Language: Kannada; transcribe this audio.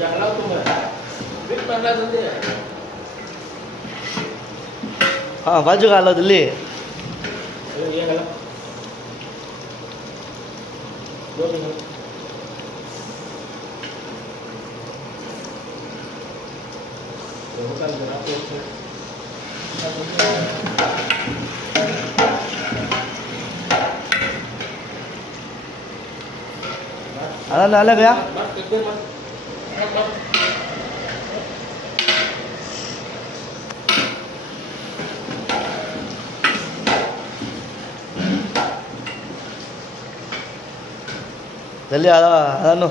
Yang laut tuh mas, ini mana tuh dia? ಬಾಜು ಕಾಲದಲ್ಲಿ Yang laut, dua minggu. Bukan berapa sih? ಅದನ್ನ ಅಲ್ಲ ಭಯ Mas, kecil mas. Mas. ಜಲ್ದಿ ಅದನ್ನು